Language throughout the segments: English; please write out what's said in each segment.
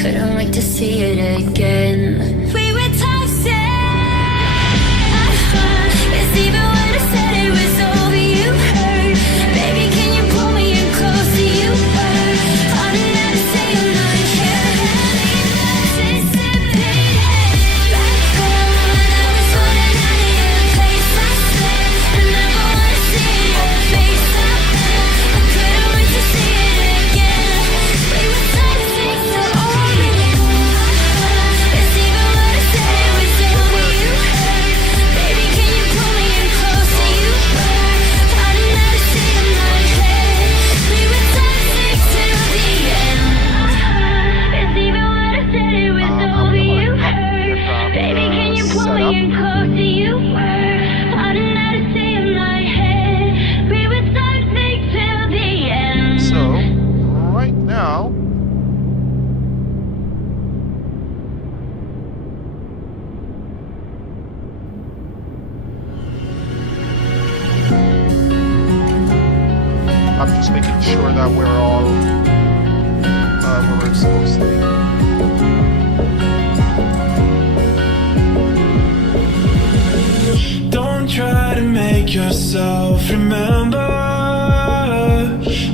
couldn't wait to see it again. We were toxic. It's even when I said it was over, you hurt. Baby, can you pull me in closer? You hurt. I didn't have to say I'm not here. Anticipated. Back on, I was running out of your place. I swear, I never wanna see your face. I couldn't wait to see it again. We were toxic, so all me. It's even when I said it was over, you hurt. Baby, can you pull me in closer? You hurt. I didn't have to say I'm not here. We were toxic till the end. It's even when I said it was over, you hurt. Baby, can you pull me in closer? You hurt. I didn't have to say I'm not here. We were toxic till the end. So, right now, I'm just making sure that we're all where we're supposed to be. Don't try to make yourself remember,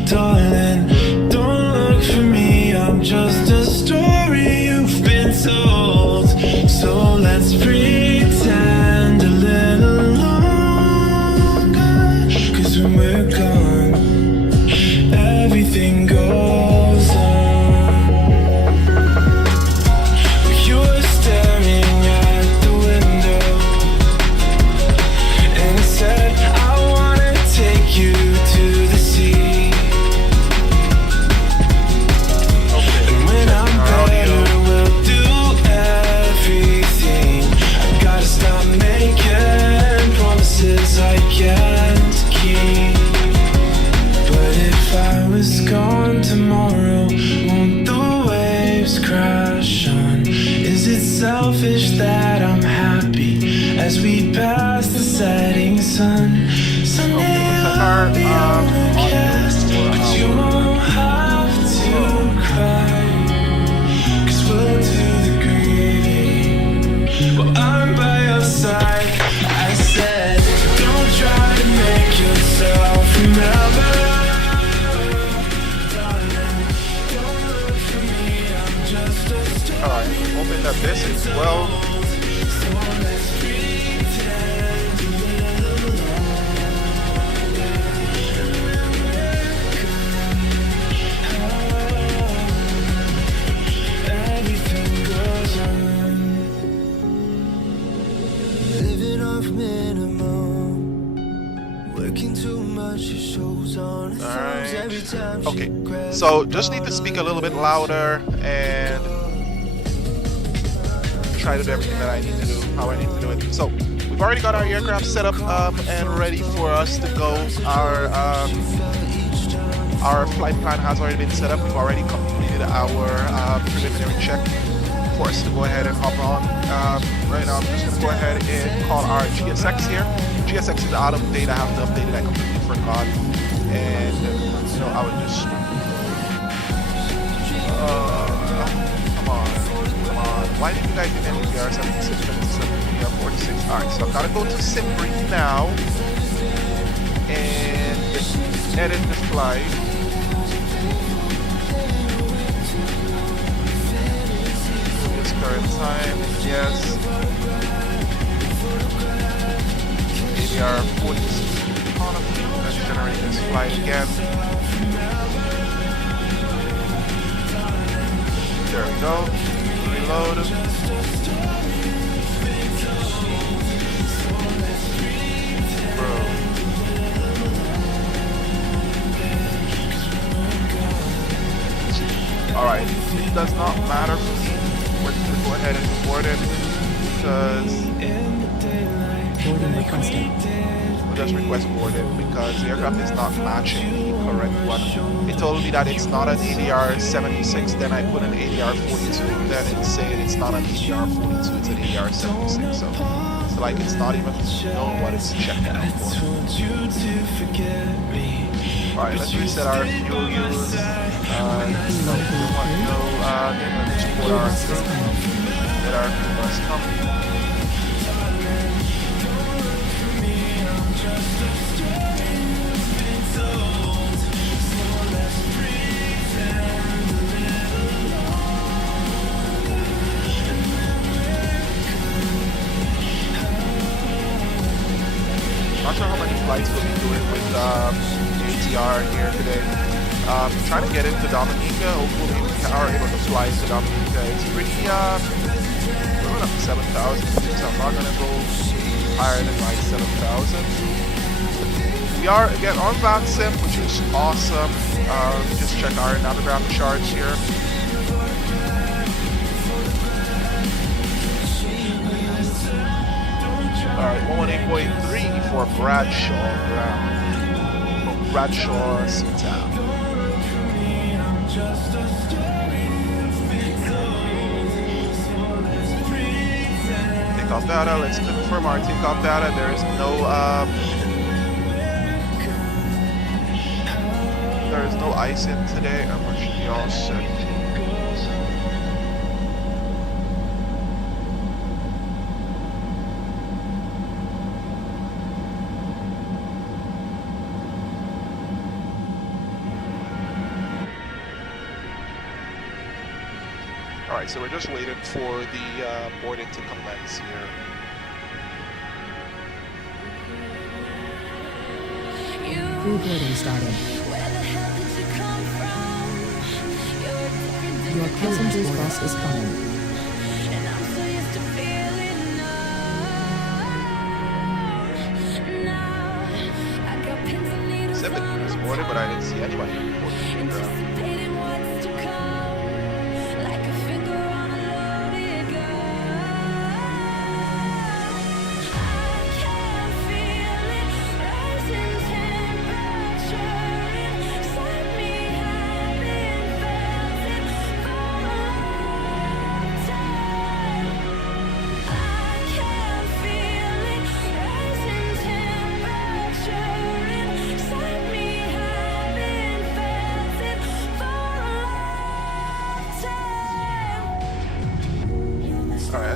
darling. Don't look for me, I'm just a story you've been told. So let's pretend a little longer, 'cause when we're gone, everything goes on. You were staring at the window and it said, I wanna take you to the sea. And when I'm better, we'll do everything. I gotta stop making promises I can't keep. But if I was gone tomorrow, won't the waves crash on? Is it selfish that I'm happy as we pass the setting sun? Someday I'll be on the cast, but you won't have to cry, 'cause we'll do the grieving. Well, I'm by your side. I said, don't try to make yourself remember. Alright, hoping that this is well. Living off minimum, working too much, it shows on her thumbs every time she Okay, grabs so just need to speak a little bit louder and try to do everything that I need to do, how I need to do it. So we've already got our aircraft set up and ready for us to go. Our flight plan has already been set up. We've already completed our preliminary check for us to go ahead and hop on. Right now I'm just going to go ahead and call our GSX here. GSX is out of date. I have to update it. I completely forgot. And you know, I would just come on. Why did you guys do any VR76, 77, VR46? Alright, so I've got to go to SimBrief now and edit the flight. This current time, yes. ADR46. Let's generate this flight again. There we go. Reload. Bro. Alright, it does not matter for me. We're just gonna go ahead and board it because Boarding requested. we'll just request boarding because the aircraft is not matching the correct one. It told me that it's not an ADR76, then I put an ADR42, then it's saying it's not an ADR42, it's an ADR76. So it's like it's not even knowing what it's checking out for. Alright, let's reset our fuel use. No, Again, we'll just pull Blue our bus is crew. coming. Let our crew bus come. Not sure how many flights we'll be doing with ATR here today. Trying to get into Dominica. Hopefully we are able to fly into Dominica. It's pretty, we're going up to 7,000, so I'm not going to go higher than like 7,000. We are again on VATSIM, which is awesome. Just check our navigram charts here. Alright, 118.3 for Bradshaw ground. Bradshaw Seatown. Takeoff data, let's confirm our takeoff data. There is no ice in today, and we should be all set. Alright, so we're just waiting for the boarding to commence here. Crew boarding started. Your passenger's bus is coming. 7 was boarded, but I didn't see anybody boarding the ground.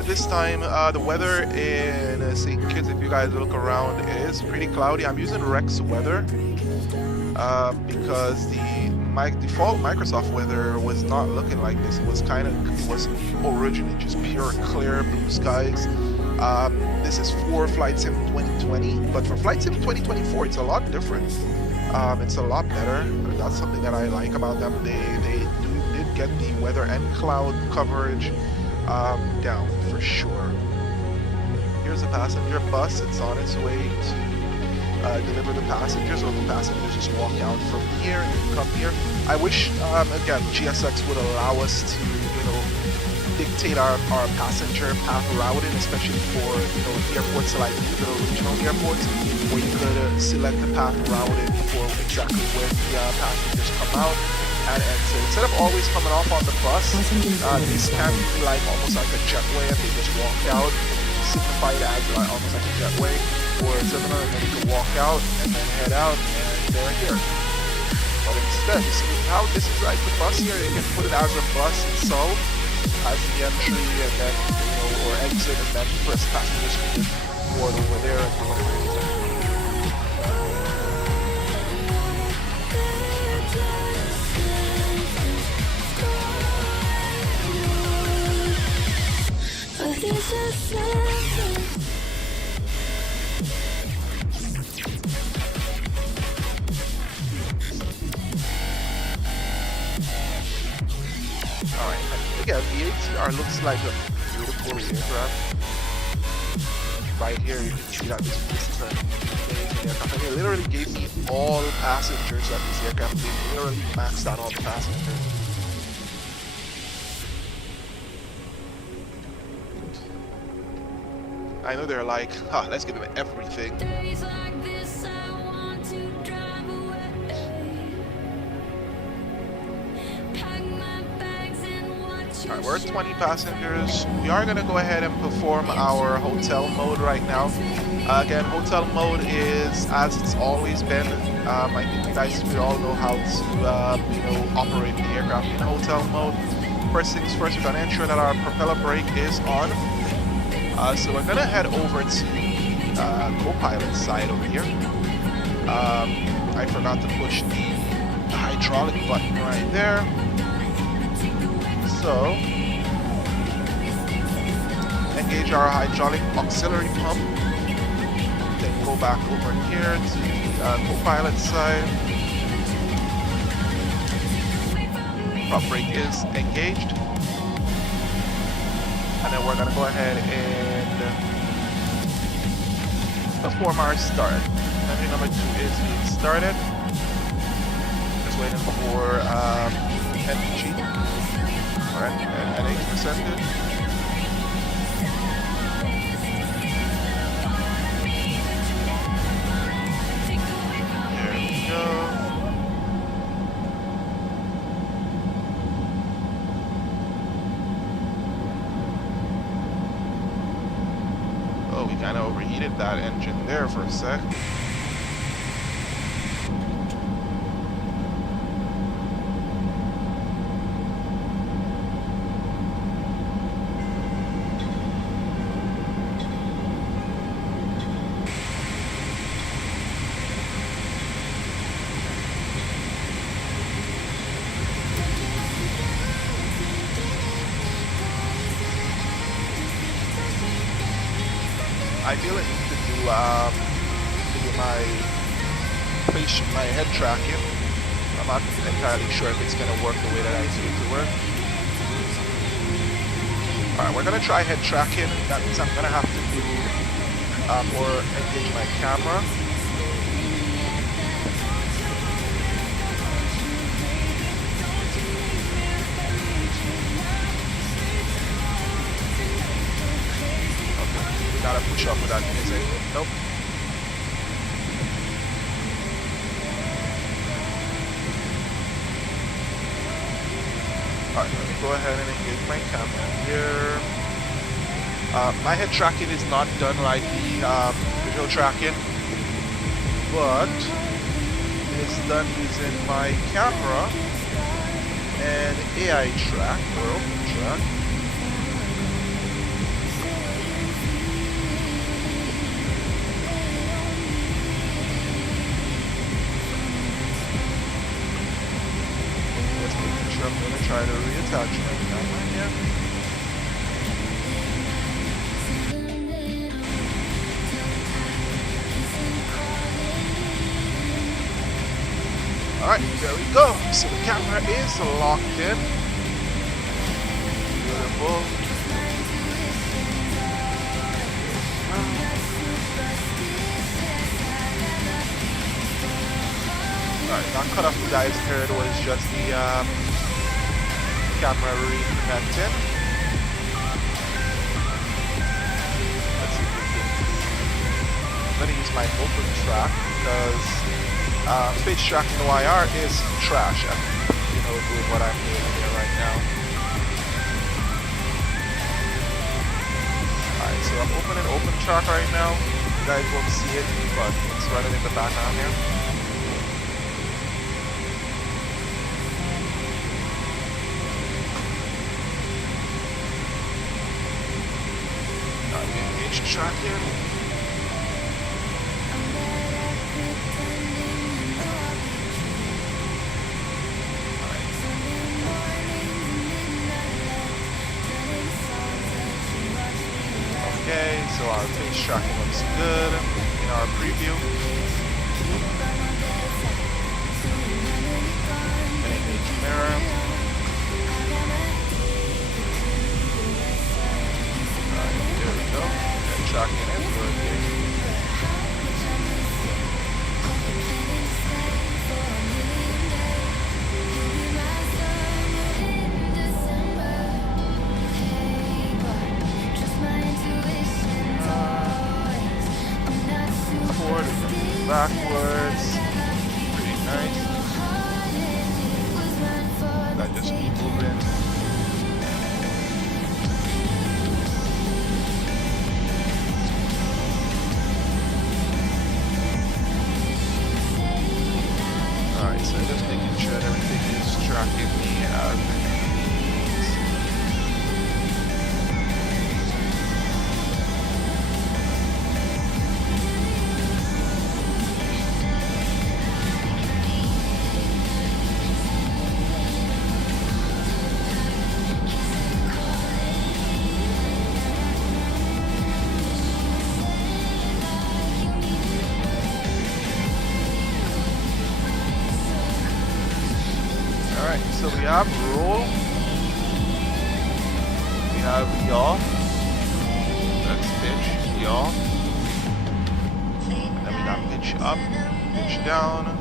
This time, the weather in St. Kitts, if you guys look around, is pretty cloudy. I'm using Rex weather because the default Microsoft weather was not looking like this. It was originally just pure clear blue skies. This is for Flight Sim 2020, but for Flight Sim 2024, it's a lot different. It's a lot better. That's something that I like about them. They did get the weather and cloud coverage down for sure. Here's a passenger bus. It's on its way to deliver the passengers, or the passengers just walk out from here and come here. I wish, again, GSX would allow us to, dictate our passenger path routing, especially for, airports like the regional airports, where you could select the path routing for exactly where the passengers come out. And so instead of always coming off on the bus, this can be like almost like a jetway, and they just walk out, signify it as like almost like a jetway or a terminal, and then you can walk out and then head out, and they're here. But instead, this is like the bus here. You can put it as a bus itself, as the entry, and then or exit, and then first passengers can just board over there and do whatever it is. Alright, again, the ATR looks like a beautiful aircraft. Right here, you can see that this is an amazing aircraft. And they literally gave me all passengers at this aircraft. They literally maxed out all the passengers. I know they're like, let's give them everything. Alright, we're at 20 passengers. We are going to go ahead and perform our hotel mode right now. Again, hotel mode is as it's always been. I think you guys all know how to operate the aircraft in hotel mode. first things first, we're gonna ensure that our propeller brake is on. So we're gonna head over to co-pilot side over here. I forgot to push the hydraulic button right there. So engage our hydraulic auxiliary pump. Then go back over here to the co-pilot side. Prop brake is engaged. And then we're gonna go ahead and perform our start. Engine number 2 is being started. Just waiting for NPG. Alright, and 8%. There we go. Oh, we kind of overheated that engine there for a sec. I feel it needs to do my head tracking. I'm not entirely sure if it's gonna work the way that I need it to work. Alright, we're gonna try head tracking. That means I'm gonna have to do or engage my camera. Gotta push up with that music. Nope. Alright, let me go ahead and engage my camera here. My head tracking is not done like the visual tracking, but it's done using my camera and AI track or open track. I'm going to try to reattach my camera here. Alright, there we go. So the camera is locked in. Beautiful. Alright, that cut off you guys heard was just the camera reconnecting. Let's see if we can. I'm going to use my open track because space tracking the YR is trash at doing what I'm doing here right now. Alright, so I'm opening open track right now. You guys won't see it, but it's running in the background here. Tracking. Okay, so our face tracking looks good in our preview. And engage mirror. Alright, there we go. Tracking is working. Forward, backwards. Pretty nice. That just keep moving. Alright, so just making sure that everything is tracking me as it needs. we have roll. We have yaw. That's pitch, yaw. And then we got pitch up, pitch down.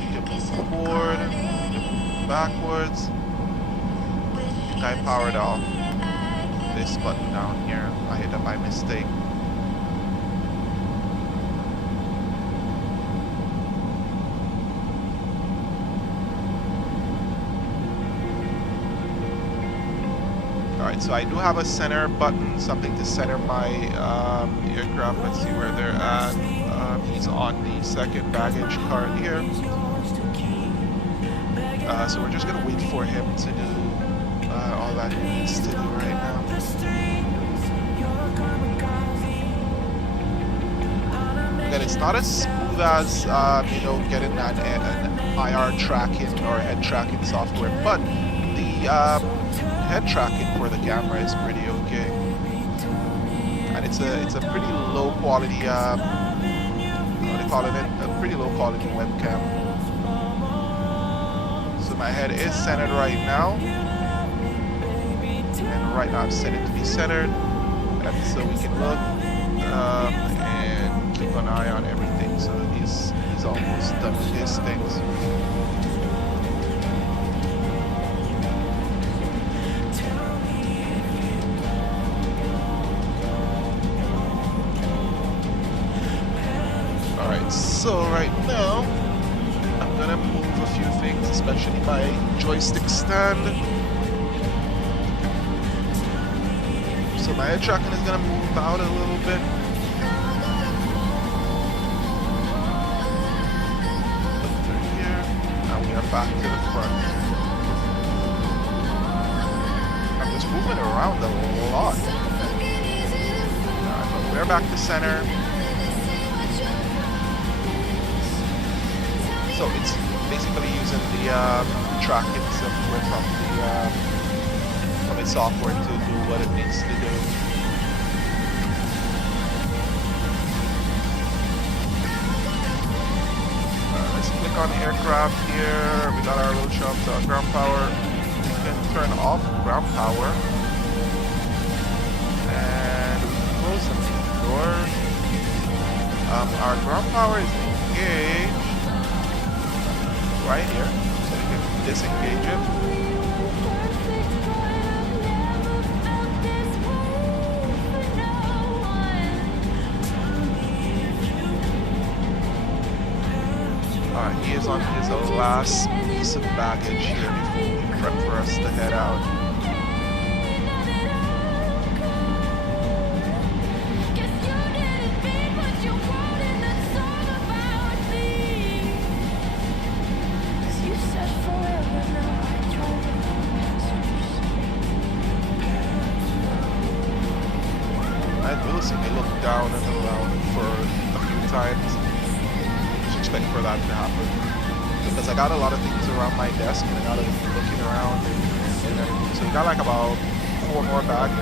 You can move forward, you can move backwards. I think I powered off this button down here. I hit it by mistake. Alright, so I do have a center button, something to center my aircraft. Let's see where they're at. He's on the second baggage cart here. So we're just going to wait for him to do all that he needs to do right now. Again, it's not as smooth as, getting an IR tracking or head tracking software, but the head tracking for the camera is pretty okay, and it's a pretty low quality what do they call it? A pretty low quality webcam. So my head is centered right now, and right now I've set it to be centered, and so we can look and keep an eye on everything. So he's almost done with his things. So right now, I'm gonna move a few things, especially my joystick stand. So my head tracking is gonna move out a little bit. Look through here, and we are back to the front. I'm just moving around a lot. Alright, but we're back to center. So it's basically using the tracking software from its software to do what it needs to do. Let's click on aircraft here. We got our little shop to ground power. We can turn off ground power, and we can close the doors. Our ground power is engaged right here, so we can disengage it. He is on his last piece of baggage here before we prep for us to head out. They look down and around for a few times. Just expect for that to happen, because I got a lot of things around my desk and I got to be looking around and everything. So we got like about 4 more bags,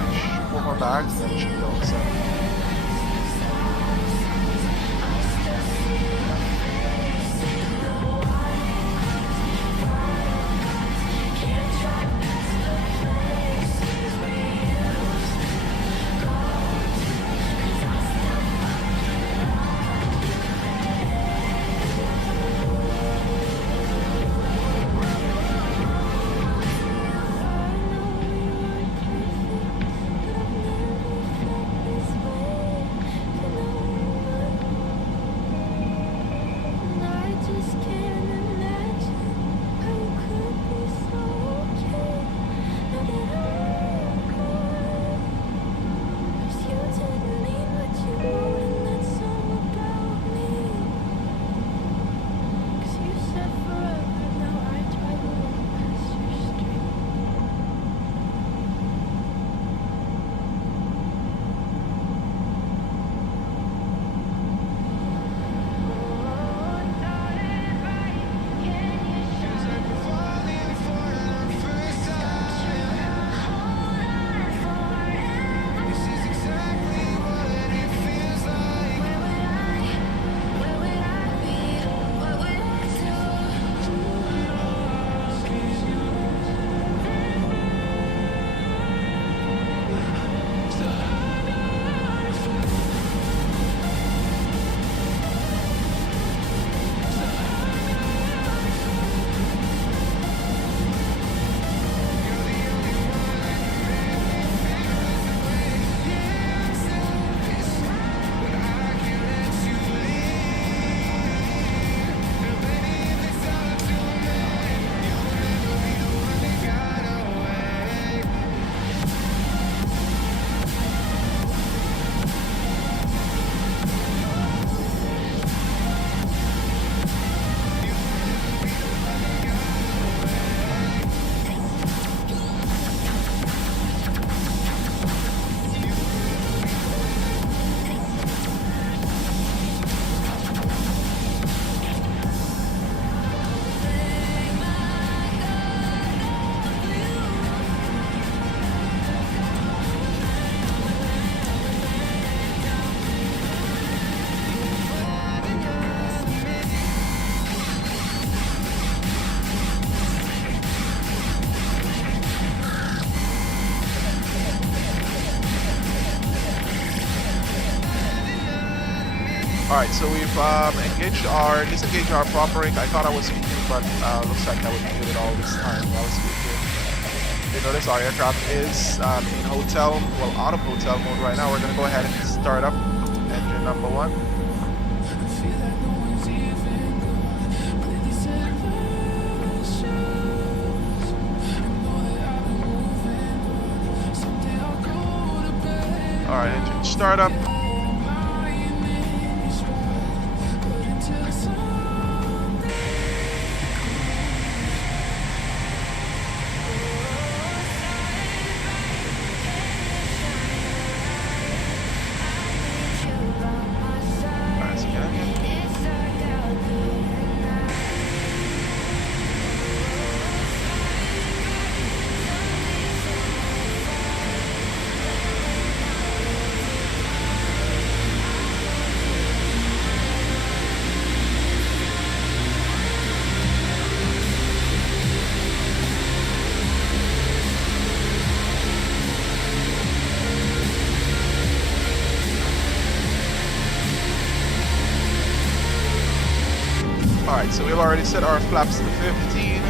and then it should be all set. Alright, so we've disengaged our prop brake. I thought I was speaking, but looks like I was muted all this time while I was speaking. You notice our aircraft is in out of hotel mode right now. We're going to go ahead and start up engine number 1. Alright, engine startup. Alright, so we've already set our flaps to 15.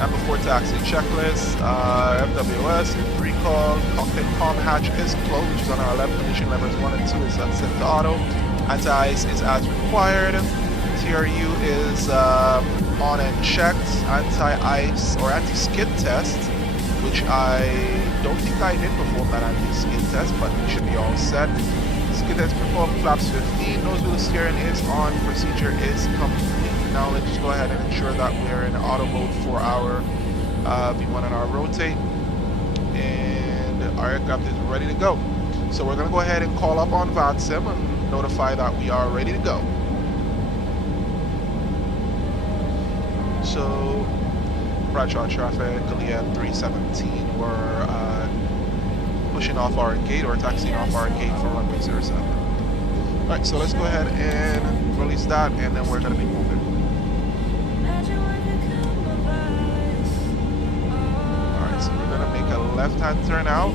And before taxi checklist, FWS, recall, cockpit comm hatch is closed, which is on our left. Condition levers 1 and 2 is set to auto. Anti-ice is as required. TRU is on and checked. Anti-ice or anti-skid test, which I don't think I did perform that anti-skid test, but we should be all set. Skid test performed, flaps 15, nose wheel steering is on, procedure is complete. Now let's just go ahead and ensure that we're in auto mode for our V1 and our rotate, and our aircraft is ready to go. So we're going to go ahead and call up on VATSIM and notify that we are ready to go. So Bradshaw traffic, LIAT367, we're pushing off our gate or taxiing off our gate for runway 07. Alright, so let's go ahead and release that, and then we're going to be moving. Alright, so we're going to make a left-hand turn out.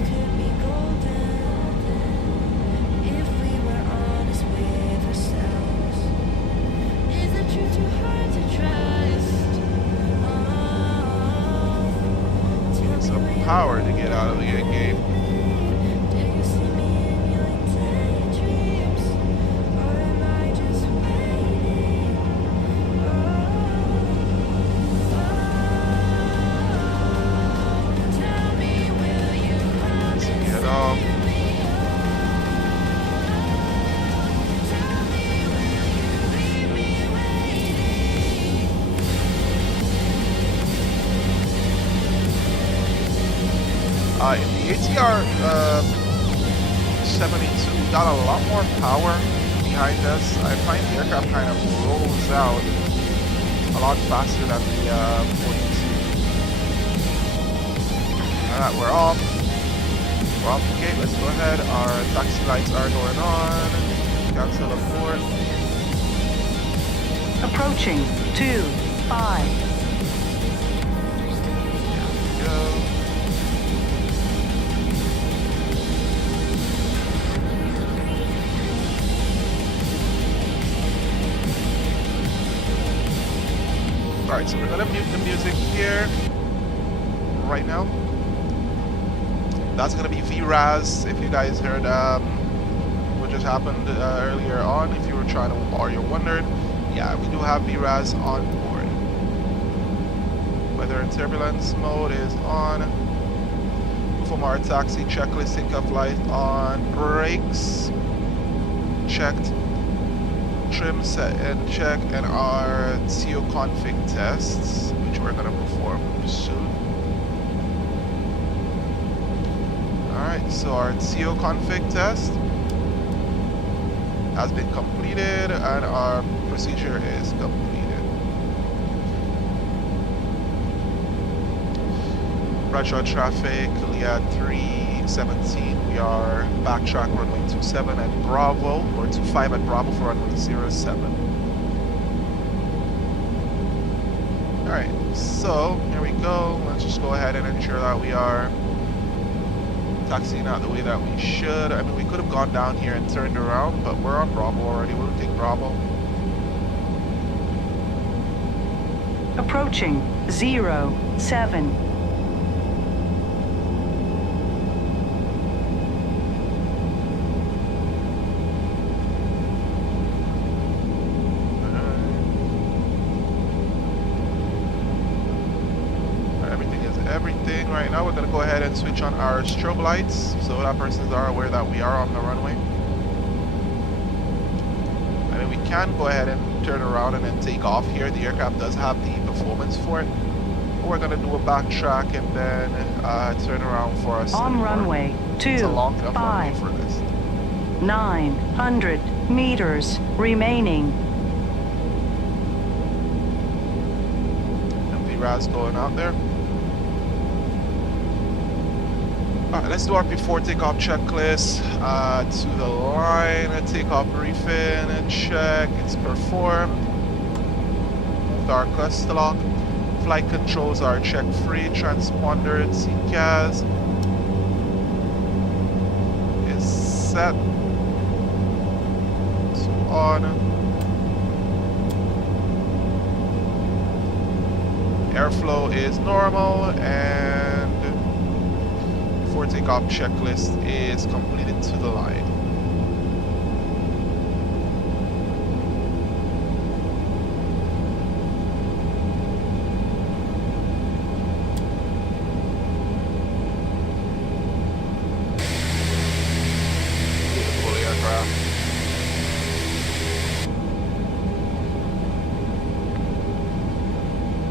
Need some power to get out of the gate. In the ATR 72, we got a lot more power behind us. I find the aircraft kind of rolls out a lot faster than the 42. Alright, we're off. We're off the gate. Let's go ahead. Our taxi lights are going on. Cancel the port. Approaching 25. There we go. Alright, so we're gonna mute the music here right now. That's gonna be VRAS. If you guys heard what just happened earlier on, if you were trying to, or you wondered, yeah, we do have VRAS on board. Weather and turbulence mode is on. Perform our taxi checklist, takeoff light on, brakes checked. Trim set and check, and our CO config tests, which we're going to perform soon. Alright, so our CO config test has been completed and our procedure is completed. Bradshaw traffic, LIAT317. We are backtrack runway 27 at Bravo, or 25 at Bravo for runway 07. Alright, so here we go. Let's just go ahead and ensure that we are taxiing out the way that we should. I mean, we could have gone down here and turned around, but we're on Bravo already. We'll take Bravo. Approaching 07. Everything right now. We're going to go ahead and switch on our strobe lights so that persons are aware that we are on the runway. I mean, we can go ahead and turn around and then take off here. The aircraft does have the performance for it. But we're going to do a backtrack and then turn around for us. On runway 25. It's a long enough runway for this. 900 meters remaining. Empty RAS going out there. Alright, let's do our before takeoff checklist. To the line, takeoff briefing, check, it's performed. Moved our cluster lock. Flight controls are check free. Transponder, TCAS is set to on. Airflow is normal, and before takeoff checklist is completed to the line. Beautiful aircraft.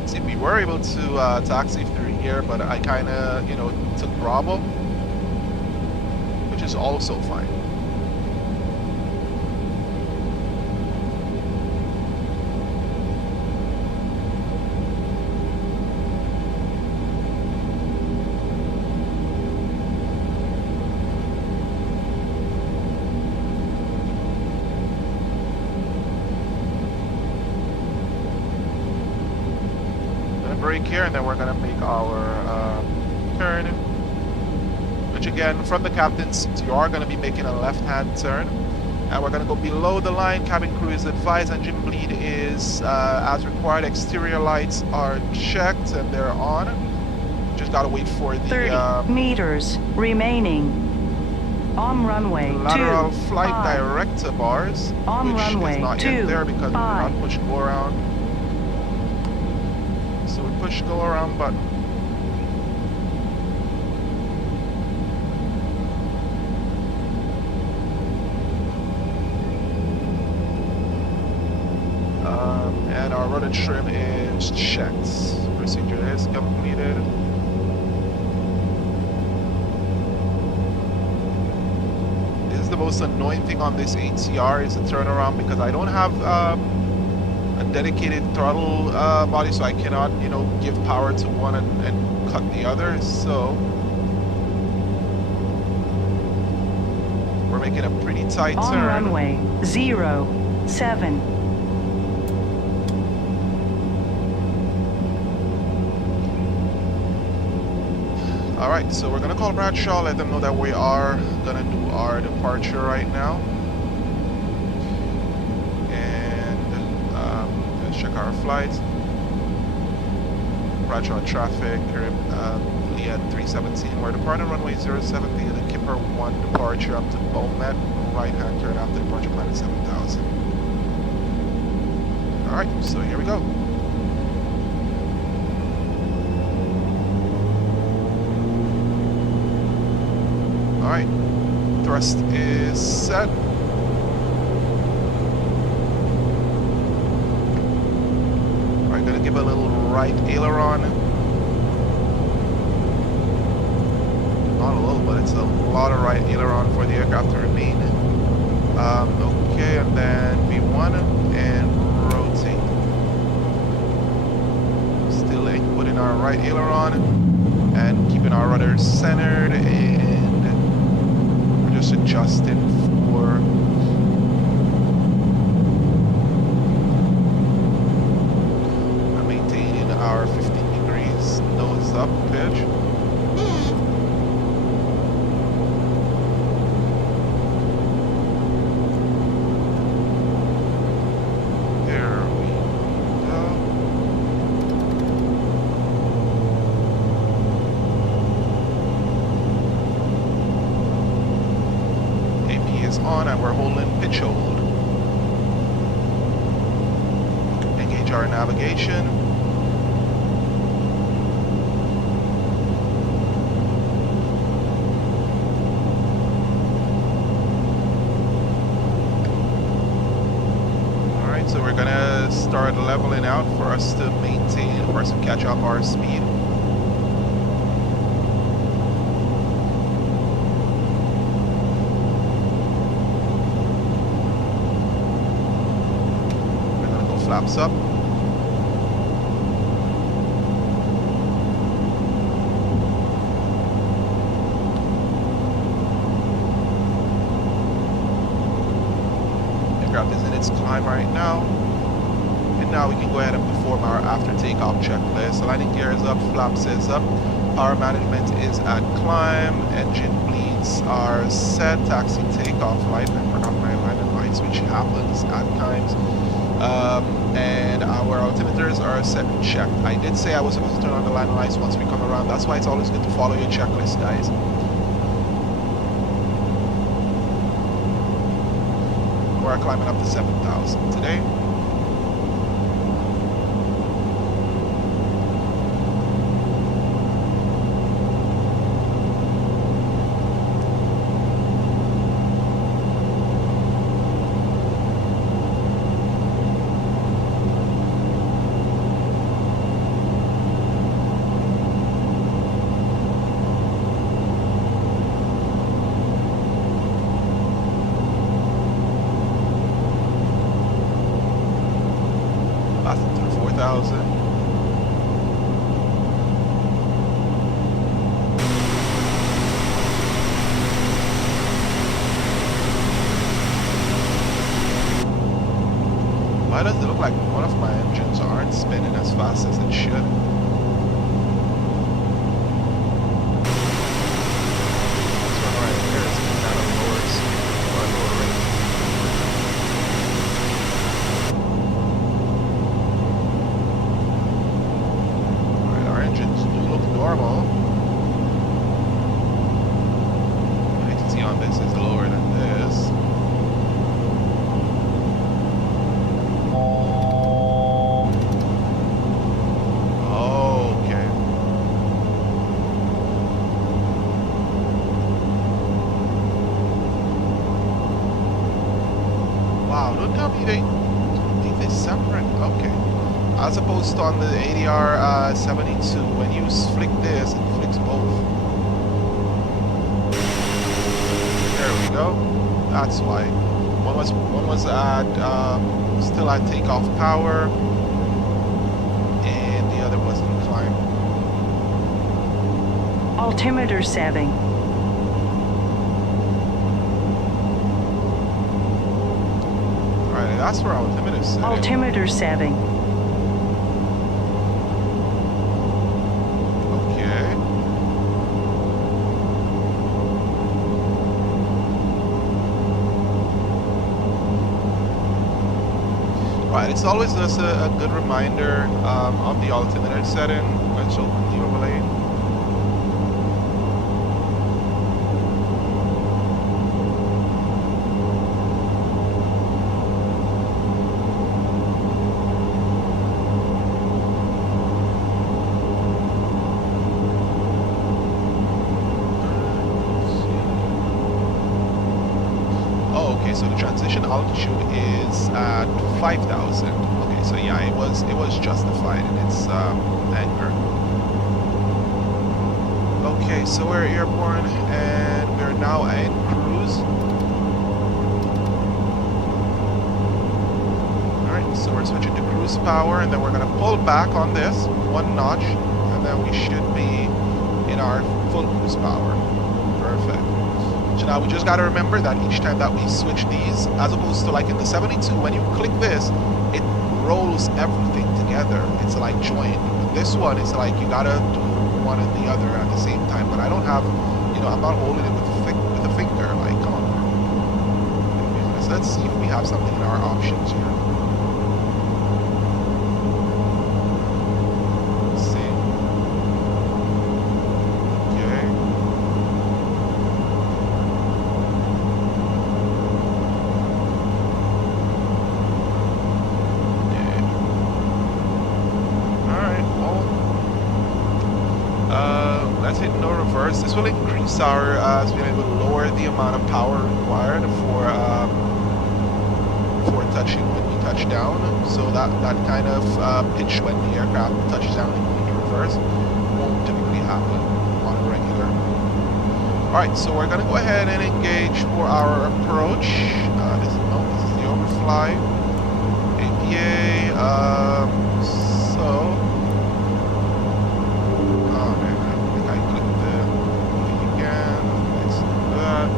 See, we were able to taxi through here, but I kind of, took Bravo, which is also fine. Brake here, and then we're going to make our turn, which again, from the captain's seat, you are going to be making a left-hand turn, and we're going to go below the line. Cabin crew is advised engine bleed is as required. Exterior lights are checked and they're on. Just got to wait for the 30 meters remaining. On runway lateral 25. flight director bars, On which runway is not yet there because we did 25. not push go around. So we push go around button. And our rudder trim is checked. Procedure is completed. This is the most annoying thing on this ATR is the turnaround, because I don't have a dedicated throttle body, so I cannot, give power to one and cut the other. So we're making a pretty tight On turn. runway 07. Alright, so we're gonna call Bradshaw, let them know that we are gonna do our departure right now. And let's check our flights. Bradshaw traffic, LIAT367. We're departing runway 070, the Kipper 1 departure up to Beaumet, right hand turn after departure plan at 7,000. Alright, so here we go. Alright, thrust is set. Alright, gonna give a little right aileron. Not a little, but it's a lot of right aileron for the aircraft to remain. Okay, and then V1 and rotate. Still putting our right aileron and keeping our rudder centered, and we're just adjusting for maintaining our 15 degrees nose up pitch. is on and we're holding pitch hold. Engage our navigation. Alright, so we're gonna start leveling out for us to maintain, for us to catch up our speed. Flaps up. Aircraft is in its climb right now. And now we can go ahead and perform our after takeoff checklist. So landing gear is up, flaps is up, power management is at climb, engine bleeds are set, taxi takeoff light, and forgot my landing lights, which happens at times. And our altimeters are set and checked. I did say I was supposed to turn on the landing lights once we come around. That's why it's always good to follow your checklist, guys. We're climbing up to 7,000 today. Through 4,000. Why does it look like one of my engines aren't spinning as fast as it should? This one right here is kind of lower speed or lower rate. Normal. Latency on this is lower than this. Okay. Wow, don't tell me they leave this separate. Okay. As opposed to on the ADR 72, when you flick this, it flicks both. There we go. That's why. One was at still at takeoff power, and the other was in climb. Altimeter setting. All right, that's where altimeter is setting. Altimeter setting. Right, it's always just a good reminder of the altimeter setting. Let's open the overlay. Oh, okay, so the transition altitude is at 5,000. Okay, so yeah, it was justified in its anchor. Okay, so we're airborne and we're now in cruise. Alright, so we're switching to cruise power and then we're gonna pull back on this one notch and then we should be in our full cruise power. Perfect. So now we just gotta remember that each time that we switch these, as opposed to like in the 72, when you click this, it rolls everything together. It's like joined. With this one, it's like you gotta do one and the other at the same time. But I don't have, you know, I'm not holding it with a finger. Like, come on. Anyways, let's see if we have something in our options here. Let's see. Okay. This will increase our speed. It will lower the amount of power required for touching when we touch down. So that kind of pitch when the aircraft touches down and going to reverse won't typically happen on a regular. Alright, so we're going to go ahead and engage for our approach. This is the overfly. APA. Oh man, I think I clicked the thing again. Let's do that.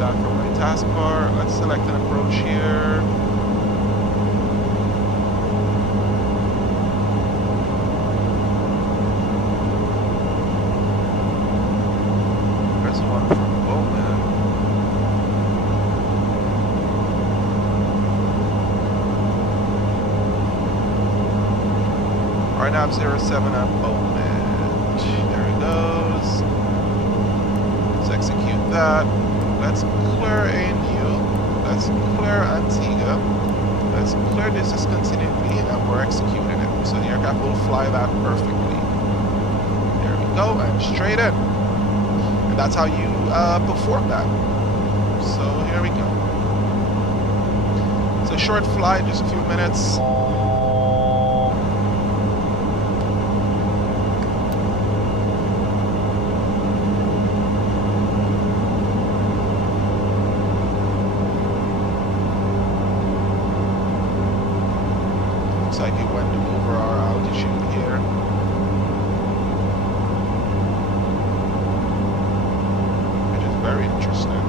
That from my taskbar. Let's select an approach here. There's one from Bowman. RNAV 07 at Bowman. There it goes. Let's execute that. Let's clear ANU. Let's clear Antigua. Let's clear this discontinuity, and we're executing it. So the aircraft will fly that perfectly. There we go, and straight in. And that's how you perform that. So here we go. It's a short flight, just a few minutes. Like it went over our altitude here. Which is very interesting.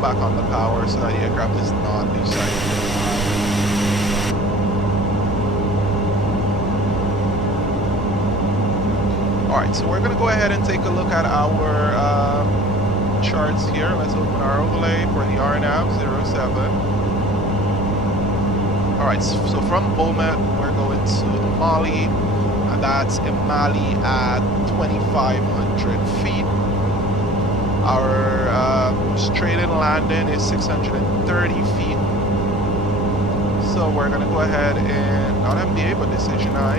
Back on the power so that the aircraft is not lose sight of the Alright, so we're going to go ahead and take a look at our charts here. Let's open our overlay for the RNAV 07. Alright, so from Beaumet, we're going to Mali, and that's in Mali at 2,500 feet. Our straight-in landing is 630 feet. So we're going to go ahead and, not MBA, but Decision I.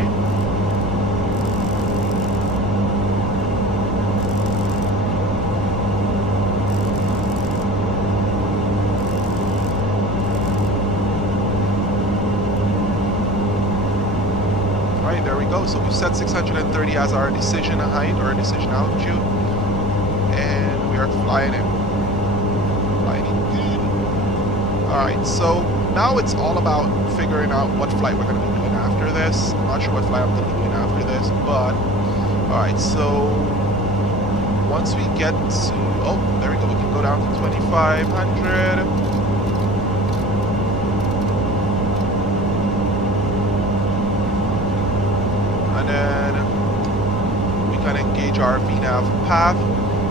Alright, there we go. So we've set 630 as our decision height or decision altitude. And we are flying in. Alright, so now it's all about figuring out what flight we're going to be doing after this. I'm not sure what flight I'm going to be doing after this, but alright, so once we get to, oh, there we go, we can go down to 2,500. And then we can engage our VNAV path,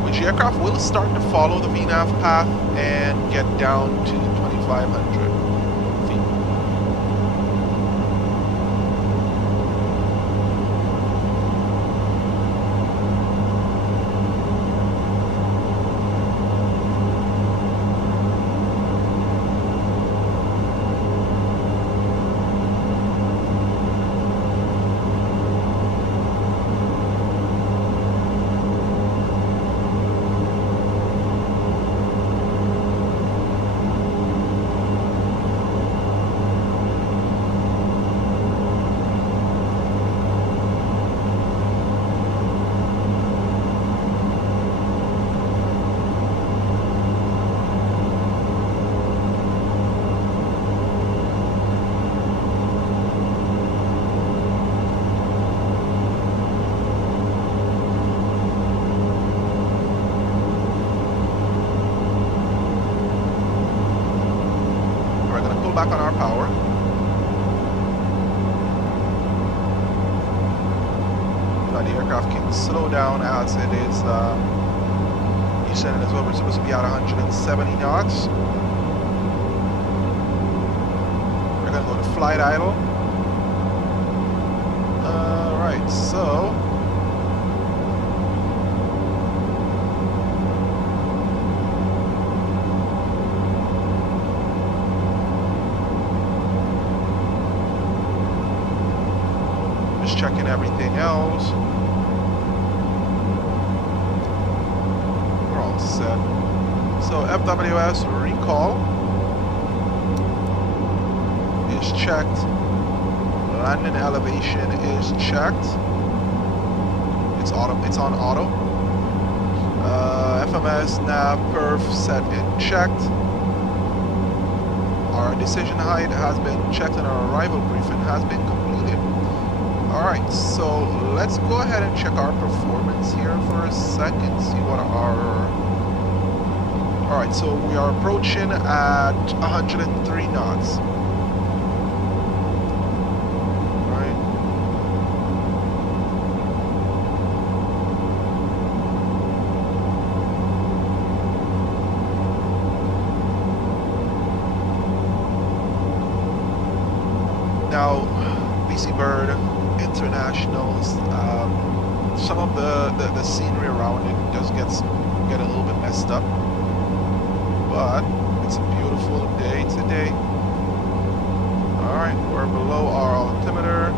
which the aircraft will start to follow the VNAV path and get down to 2,500 feet. back on our power. The aircraft can slow down as it is descending as well. We're supposed to be at 170 knots. We're going to go to flight idle. Alright, so just checking everything else. We're all set. So FWS recall is checked. Landing elevation is checked. It's on auto. FMS nav perf set and checked. Our decision height has been checked and our arrival briefing has been completed. Alright, so let's go ahead and check our performance here for a second, see what our... Alright, so we are approaching at 103 knots. Now, BC Bird Internationals, some of the scenery around it does get a little bit messed up, but it's a beautiful day today. Alright, we're below our altimeter.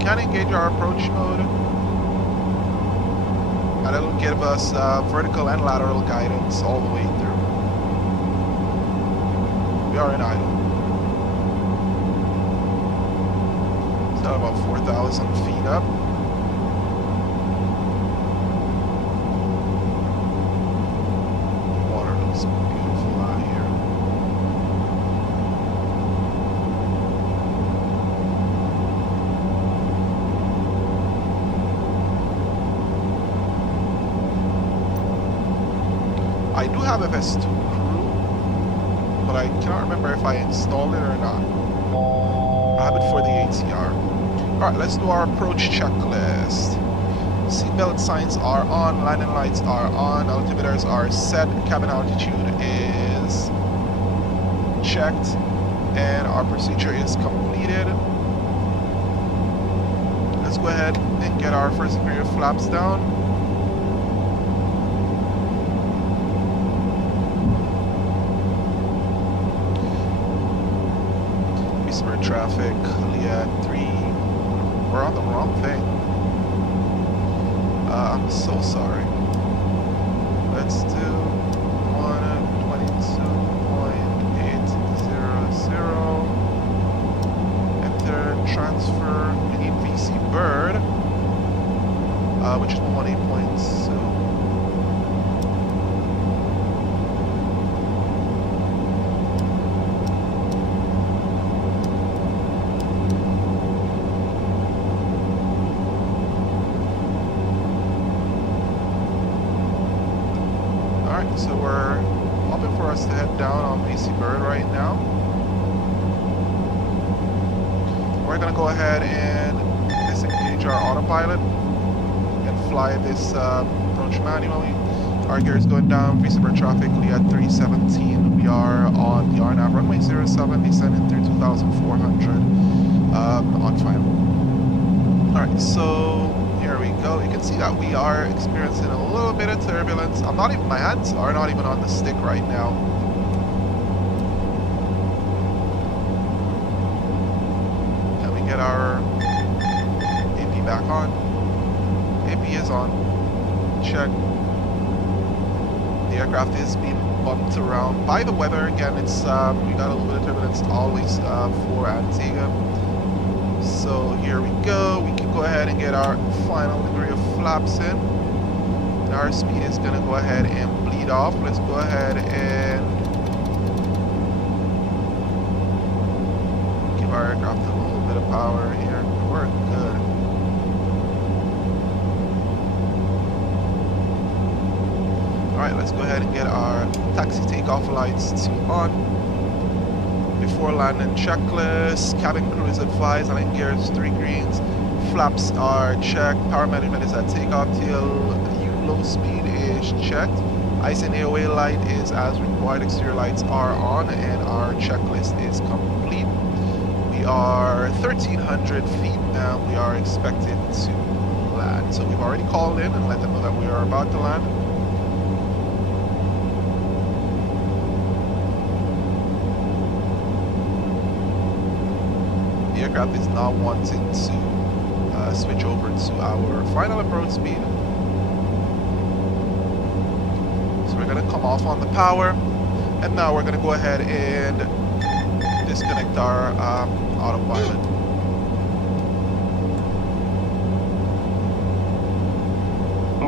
Can engage our approach mode, and it'll give us vertical and lateral guidance all the way through. We are in idle. It's at about 4,000 feet up. The water looks beautiful out here. I do have FS2 Crew, but I cannot remember if I installed it or not. I have it for the ATR. Alright, let's do our approach checklist. Seatbelt signs are on, landing lights are on, altimeters are set, cabin altitude is checked, and our procedure is completed. Let's go ahead and get our first degree of flaps down. Traffic, LIAT3. We're on the wrong thing. I'm so sorry. Let's do 122.800. Enter transfer. We need VC Bird, which is 118.2. So we're hoping for us to head down on VC Bird right now. We're going to go ahead and disengage our autopilot and fly this approach manually. Our gear is going down, VC Bird traffic, LIAT367. We are on the RNAV runway 07, descending through 2,400 on final. Alright, so here we go. You can see that we are experiencing a little bit of turbulence. My hands are not even on the stick right now. Can we get our AP back on? AP is on. Check. The aircraft is being bumped around by the weather. Again, it's we got a little bit of turbulence always for Antigua. So here we go. We can go ahead and get our final degree of flaps in. Our speed is gonna go ahead and bleed off. Let's go ahead and give our aircraft a little bit of power here. We're good. Alright, let's go ahead and get our taxi takeoff lights on. Before landing checklist, cabin crew is advised, landing gears 3 greens, flaps are checked, power management is at takeoff till low speed is checked, ice and AOA light is as required, exterior lights are on, and our checklist is complete. We are 1,300 feet and we are expected to land. So we've already called in and let them know that we are about to land. The aircraft is not wanting to switch over to our final approach speed. So we're going to come off on the power, and now we're going to go ahead and disconnect our autopilot.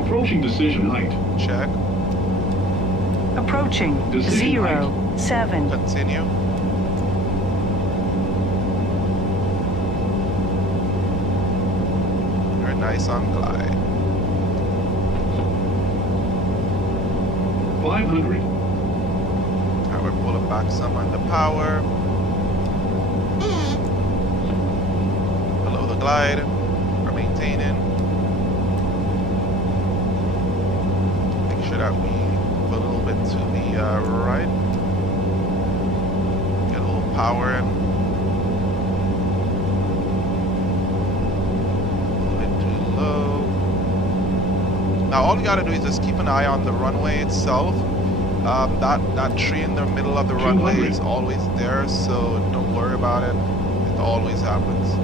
Approaching decision height. Check. Approaching Decision height. 07. Continue. Very nice on glide. 500. Alright, we're pulling back some on the power. Below the glide. We're maintaining. Make sure that we move a little bit to the right. Get a little power in. Low. Now all you gotta do is just keep an eye on the runway itself. That tree in the middle of the runway is always there, so don't worry about it. It always happens.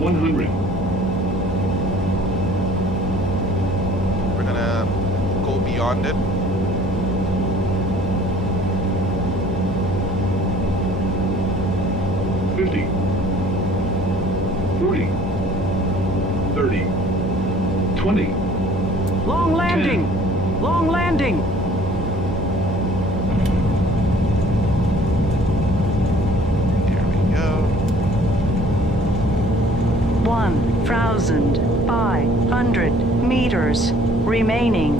100. We're gonna go beyond it. $50, 40, 30, 20. Long landing! Long landing! Here we go. 1,500 meters remaining.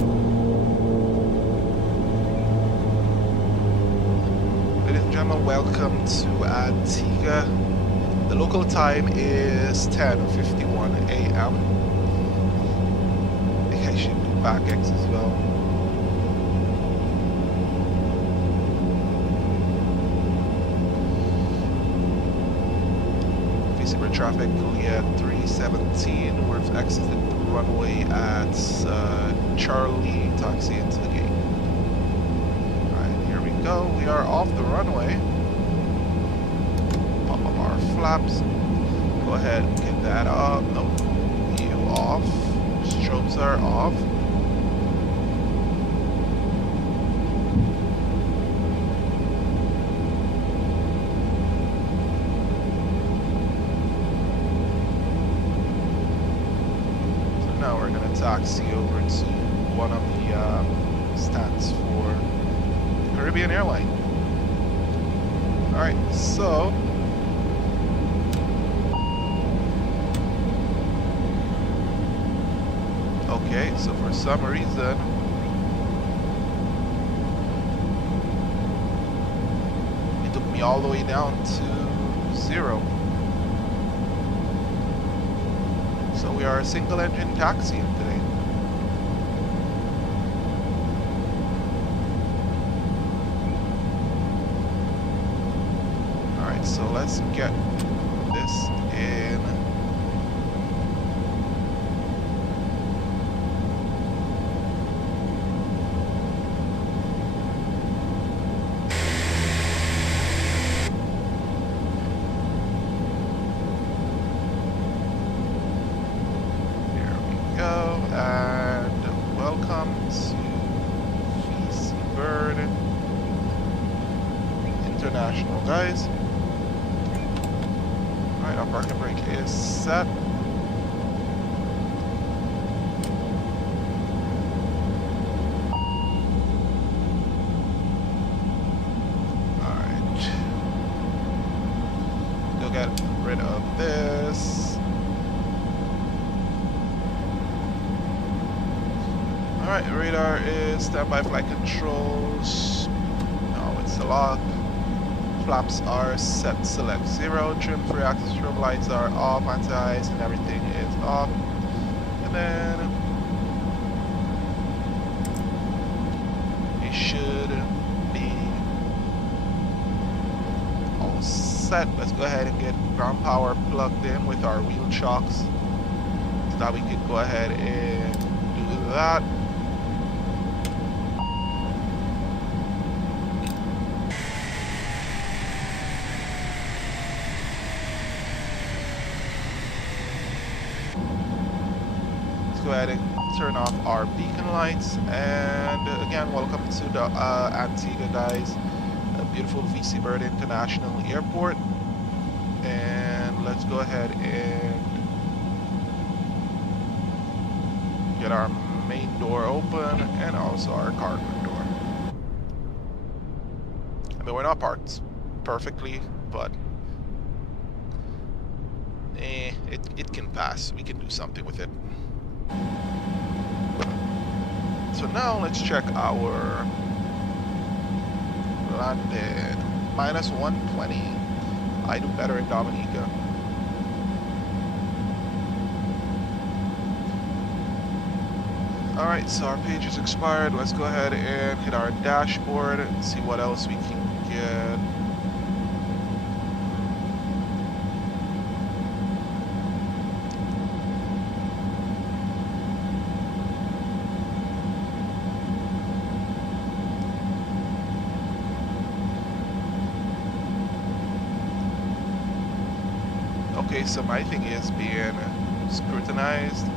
Ladies and gentlemen, welcome to Antigua. The local time is 10:51 a.m. I think I should do back X as well. Facing traffic, LIAT367. We've exited the runway at Charlie, taxi into the gate. Alright, here we go. We are off the runway. Pop up our flaps. Go ahead and get that up. Nope. You off. Strobes are off. So now we're going to taxi over to one of the stands for Caribbean Airline. Alright, so okay, so for some reason it took me all the way down to 0. So we are a single engine taxiing today. Alright, so let's get this in. And welcome to VC Bird International, guys. Alright, our parking brake is set. Alright. Go get rid of this. Alright, radar is standby flight controls. No, it's the lock. Flaps are set, select 0. Trim for axis strobe lights are off, anti-ice and everything is off. And then it should be all set. Let's go ahead and get ground power plugged in with our wheel chocks so that we can go ahead and do that. Go ahead and turn off our beacon lights, and again, welcome to the Antigua, guys. A beautiful VC Bird International Airport, and let's go ahead and get our main door open and also our cargo door. I mean, we're not parked perfectly, but it can pass. We can do something with it. So now let's check our landed. Minus 120. I do better in Dominica. Alright, so our page is expired. Let's go ahead and hit our dashboard and see what else we can get. Okay, so my thing is being scrutinized.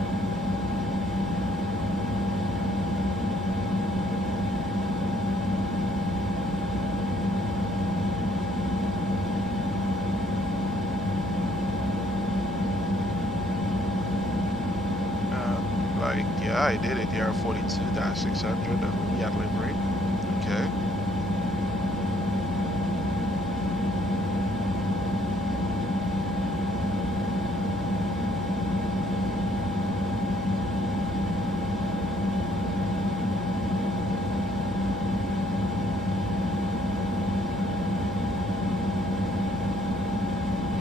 Like, yeah, I did it here, 42-600, LIAT livery. Okay.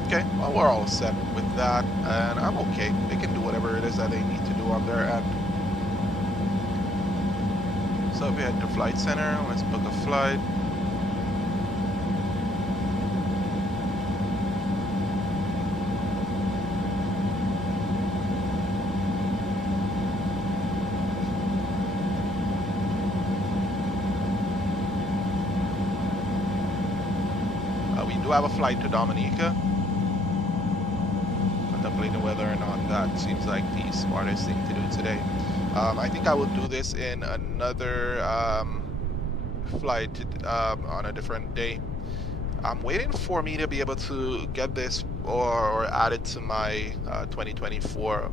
Okay, well, we're all set with that, and I'm okay. They can do whatever it is that they need to do on their end. So we head to Flight Center. Let's book a flight. We do have a flight to Dominica. Contemplating whether or not that seems like the smartest thing to do today. I think I will do this in another flight on a different day. I'm waiting for me to be able to get this or add it to my 2024.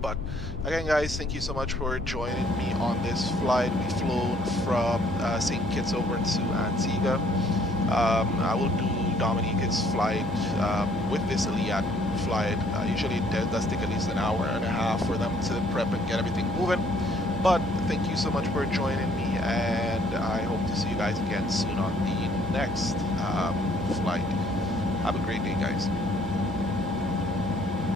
But again, guys, thank you so much for joining me on this flight. We flew from St. Kitts over to Antigua. I will do Dominica's flight with this LIAT flight. Usually it does take at least an hour and a half for them to prep and get everything moving. But thank you so much for joining me, and I hope to see you guys again soon on the next flight. Have a great day, guys.